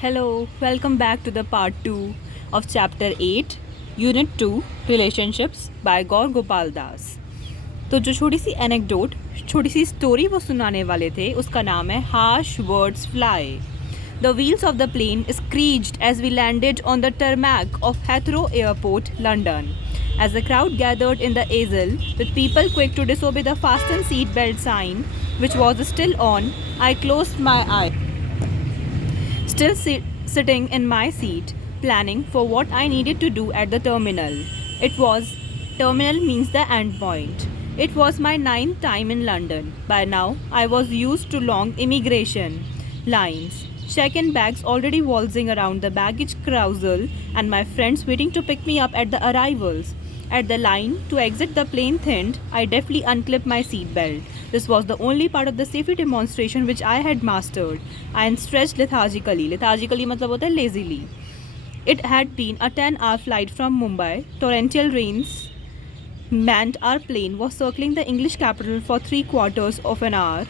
Hello, welcome back to the part 2 of chapter 8, unit 2, relationships by Gaur Gopal Das. तो जो छोटी सी anecdote, छोटी सी story वो सुनाने वाले थे, उसका नाम है Harsh Words Fly. The wheels of the plane screeched as we landed on the tarmac of Heathrow Airport, London. As the crowd gathered in the aisle, with people quick to disobey the fasten seatbelt sign, which was still on, I closed my eyes. Still sitting in my seat, planning for what I needed to do at the terminal. Terminal means the end point. It was my ninth time in London. By now, I was used to long immigration lines, check-in bags already waltzing around the baggage carousel, and my friends waiting to pick me up at the arrivals. At the line to exit the plane thinned, I deftly unclipped my seatbelt. This was the only part of the safety demonstration which I had mastered. I stretched lethargically. Lethargically मतलब होता है lazily. It had been a 10-hour flight from Mumbai. Torrential rains meant our plane was circling the English capital for 3/4 of an hour.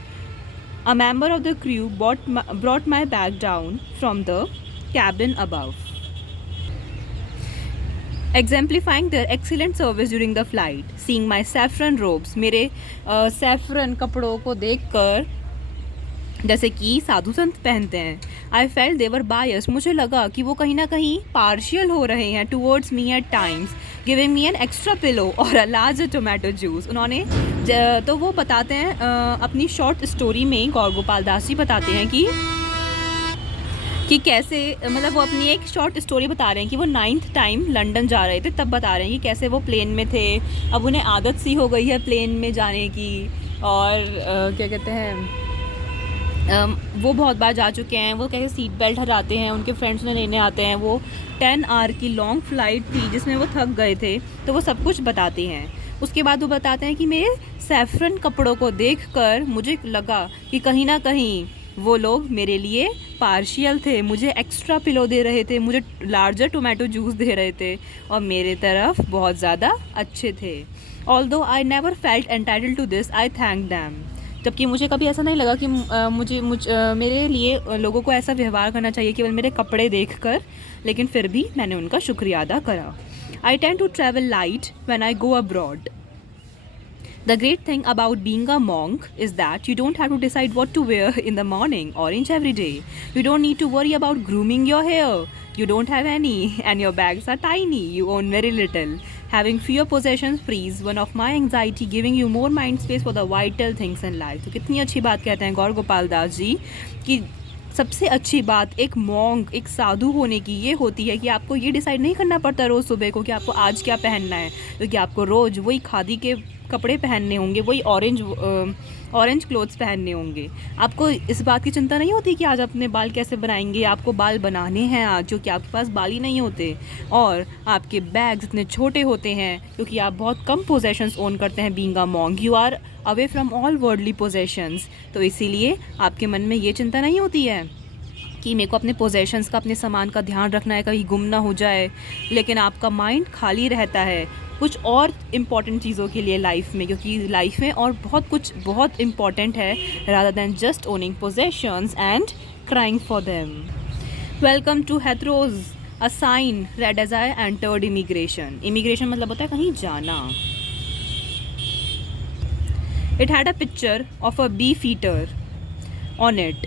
A member of the crew brought my bag down from the cabin above, exemplifying their excellent service during the flight. Seeing my saffron robes, मेरे saffron कपड़ों को देखकर जैसे कि साधु संत पहनते हैं, I felt देवर बायस, मुझे लगा कि वो कहीं ना कहीं पार्शियल हो रहे हैं towards me at times, giving me an extra pillow और अ लार्ज टोमेटो जूस. उन्होंने तो वो बताते हैं अपनी शॉर्ट स्टोरी में, गौर गोपाल दास जी बताते हैं कि कैसे, मतलब वो अपनी एक शॉर्ट स्टोरी बता रहे हैं कि वो 9th टाइम लंदन जा रहे थे, तब बता रहे हैं कि कैसे वो प्लेन में थे. अब उन्हें आदत सी हो गई है प्लेन में जाने की, और क्या कहते हैं, वो बहुत बार जा चुके हैं. वो कैसे सीट बेल्ट हटाते हैं, उनके फ्रेंड्स उन्हें लेने आते हैं. वो 10 आवर की लॉन्ग फ्लाइट थी जिसमें वो थक गए थे, तो वो सब कुछ बताते हैं. उसके बाद वो बताते हैं कि मेरे सैफरन कपड़ों को देखकर मुझे लगा कि कहीं ना कहीं वो लोग मेरे लिए पार्शियल थे, मुझे एक्स्ट्रा पिलो दे रहे थे, मुझे लार्जर टोमेटो जूस दे रहे थे और मेरे तरफ बहुत ज़्यादा अच्छे थे. Although I never felt entitled to this, I thank them. जबकि मुझे कभी ऐसा नहीं लगा कि मेरे लिए लोगों को ऐसा व्यवहार करना चाहिए केवल मेरे कपड़े देखकर, लेकिन फिर भी मैंने उनका शुक्रिया अदा करा. I tend to travel light when I go abroad. The great thing about being a monk is that you don't have to decide what to wear in the morning, orange every day. You don't need to worry about grooming your hair. You don't have any, and your bags are tiny. You own very little. Having fewer possessions frees one of my anxiety, giving you more mind space for the vital things in life. तो कितनी अच्छी बात कहते हैं गौर गोपाल दास जी कि सबसे अच्छी बात एक मॉन्क, एक साधु होने की ये होती है कि आपको ये डिसाइड नहीं करना पड़ता रोज़ सुबह को कि आपको आज क्या पहनना है, क्योंकि आपको रोज़ वही खादी के कपड़े पहनने होंगे, वही ऑरेंज क्लोथ्स पहनने होंगे. आपको इस बात की चिंता नहीं होती कि आज अपने बाल कैसे बनाएंगे. आपको बाल बनाने हैं आज, क्योंकि आपके पास बाल ही नहीं होते, और आपके बैग्स इतने छोटे होते हैं क्योंकि आप बहुत कम पोजेशंस ओन करते हैं. Being a monk you are away from all worldly possessions. तो इसीलिए आपके मन में ये चिंता नहीं होती है कि मेरे को अपने पोजेशंस का, अपने सामान का ध्यान रखना है, कहीं गुम ना हो जाए. लेकिन आपका माइंड खाली रहता है कुछ और इम्पॉर्टेंट चीज़ों के लिए लाइफ में, क्योंकि लाइफ में और बहुत कुछ बहुत इम्पॉर्टेंट है rather than just owning possessions and crying for them. Welcome to Heathrow's, a sign read as I entered immigration. Immigration मतलब होता है कहीं जाना. It had a picture of a beefeater on it.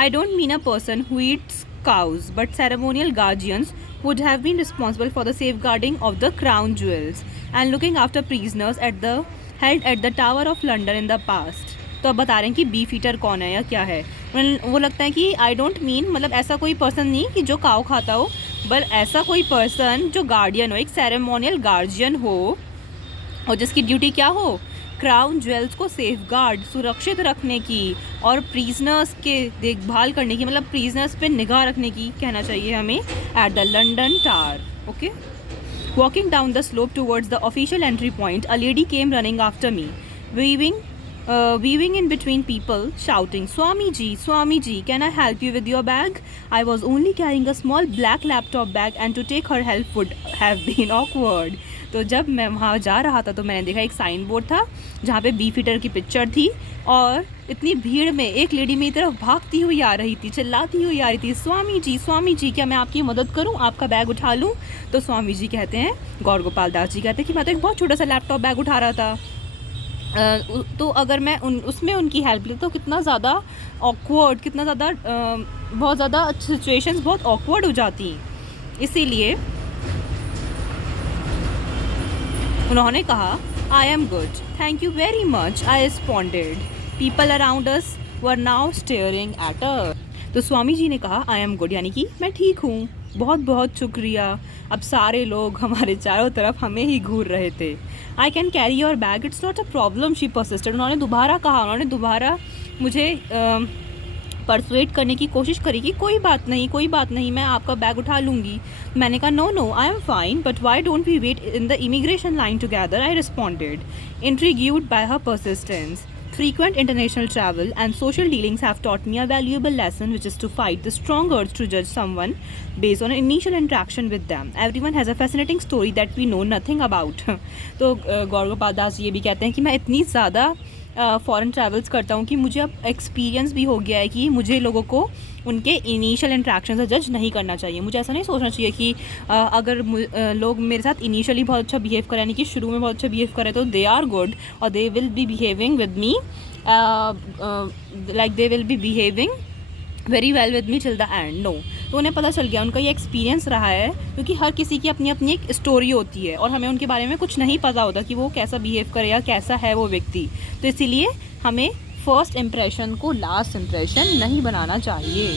I don't mean a person who eats cows, but ceremonial guardians would have been responsible for the safeguarding of the crown jewels and looking after prisoners held at the Tower of London in the past. तो अब बता रहे हैं कि beef eater कौन है या क्या है. वो लगता है कि आई डोंट मीन मतलब ऐसा कोई पर्सन नहीं कि जो काव खाता हो, बट ऐसा कोई पर्सन जो गार्डियन हो, एक सेरेमोनियल गार्जियन हो, और जिसकी ड्यूटी क्या हो, क्राउन ज्वेल्स को सेफगार्ड, सुरक्षित रखने की, और प्रिजनर्स के देखभाल करने की, मतलब प्रिजनर्स पे निगाह रखने की कहना चाहिए हमें, at the London tower. Okay. Walking down the slope towards the official entry point, a lady came running after me, weaving weaving in between people, shouting, Swami ji, can I help you with your bag? I was only carrying a small black laptop bag and to take her help would have been awkward. तो जब मैं वहाँ जा रहा था तो मैंने देखा एक साइन बोर्ड था जहाँ पे बीफ ईटर की पिक्चर थी, और इतनी भीड़ में एक लेडी मेरी तरफ भागती हुई आ रही थी, चिल्लाती हुई आ रही थी, स्वामी जी क्या मैं आपकी मदद करूं, आपका बैग उठा लूं? तो स्वामी जी कहते हैं, गौर गोपाल दास जी कहते हैं कि मैं तो एक बहुत छोटा सा लैपटॉप बैग उठा रहा था, तो अगर मैं उसमें उनकी हेल्प ली तो कितना ज़्यादा ऑकवर्ड, कितना ज़्यादा बहुत ज़्यादा सिचुएशंस बहुत ऑकवर्ड हो जाती। इसीलिए उन्होंने कहा, I am good, thank you very much, I responded. People around us were now staring at us. तो स्वामी जी ने कहा आई एम गुड, यानी कि मैं ठीक हूँ, बहुत बहुत शुक्रिया। अब सारे लोग हमारे चारों तरफ हमें ही घूर रहे थे। I can carry your bag, it's not a problem, she persisted. उन्होंने दोबारा कहा, उन्होंने दोबारा मुझे परसुएट करने की कोशिश करी कि कोई बात नहीं, मैं आपका बैग उठा लूँगी। मैंने कहा no I am fine, but why don't we wait in the immigration line together, I responded, intrigued by her persistence. Frequent international travel and social dealings have taught me a valuable lesson, which is to fight the strong urge to judge someone based on an initial interaction with them. Everyone has a fascinating story that we know nothing about. तो गौर गोपाल दास ये भी कहते हैं कि मैं इतनी ज़्यादा foreign travels करता हूँ कि मुझे अब एक्सपीरियंस भी हो गया है कि मुझे लोगों को उनके इनिशियल इंट्रैक्शन से जज नहीं करना चाहिए। मुझे ऐसा नहीं सोचना चाहिए कि अगर लोग मेरे साथ इनिशियली बहुत अच्छा बिहेव करें, यानी कि शुरू में बहुत अच्छा बिहेव करें, तो दे आर गुड और they will be behaving with me like they will be behaving very well with me till the end. No, तो उन्हें पता चल गया, उनका ये एक्सपीरियंस रहा है, क्योंकि हर किसी की अपनी अपनी एक स्टोरी होती है और हमें उनके बारे में कुछ नहीं पता होता कि वो कैसा बिहेव करे या कैसा है वो व्यक्ति। तो इसीलिए हमें फर्स्ट इम्प्रेशन को लास्ट इम्प्रेशन नहीं बनाना चाहिए।